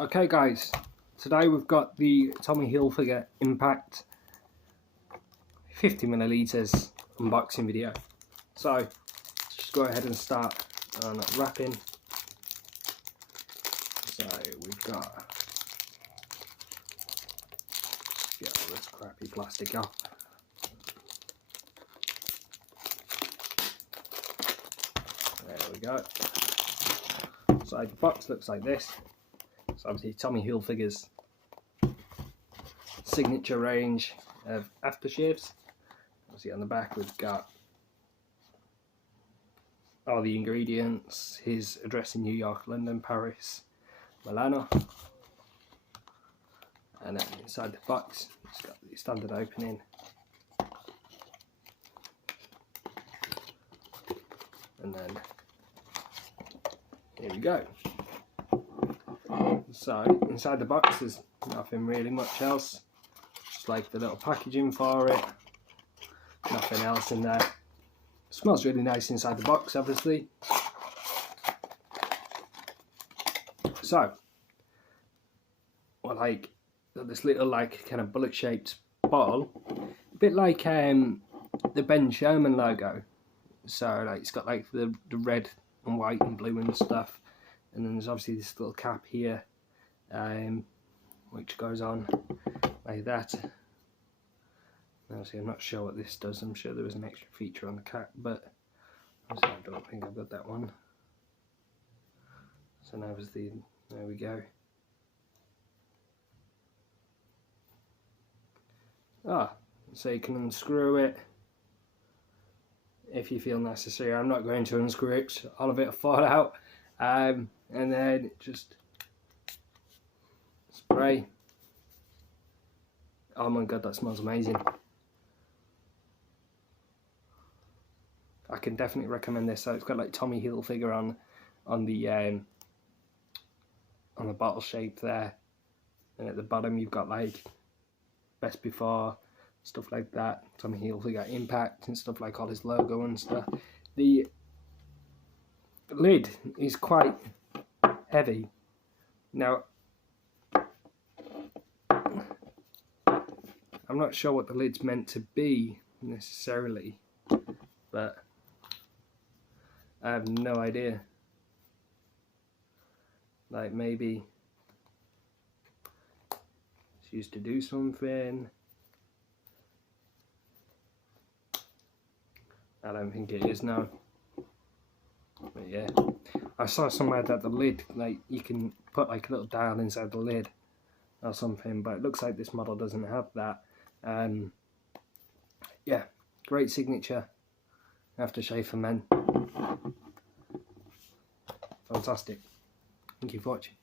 Okay guys, today we've got the Tommy Hilfiger Impact 50ml unboxing video. So let's just go ahead and start on wrapping. So we've got, just get all this crappy plastic off. There we go. So the box looks like this. So obviously Tommy Hilfiger's signature range of aftershaves. Obviously on the back we've got all the ingredients, his address in New York, London, Paris, Milano. And then inside the box it's got the standard opening. And then here we go. So inside the box there's nothing really much else, just like the little packaging for it, nothing else in there. It smells really nice inside the box, obviously. So like this little like kind of bullet shaped bottle, a bit like the Ben Sherman logo. So like it's got like the red and white and blue and stuff, and then there's obviously this little cap here, which goes on like that. Obviously I'm not sure what this does. I'm sure there was an extra feature on the cap, but obviously I don't think I've got that one. So now obviously, there we go. So you can unscrew it if you feel necessary. I'm not going to unscrew it, all of it will fall out. And then just spray. Oh my god, that smells amazing. I can definitely recommend this. So it's got like Tommy Hilfiger on the bottle shape there, and at the bottom you've got like best before, stuff like that, Tommy Hilfiger Impact and stuff, like all his logo and stuff. The lid is quite heavy. Now I'm not sure what the lid's meant to be necessarily, but I have no idea. Like maybe it's used to do something. I don't think it is now. But yeah, I saw somewhere that the lid, like you can put like a little dial inside the lid or something, but it looks like this model doesn't have that. Yeah, great signature aftershave for men. Fantastic. Thank you for watching.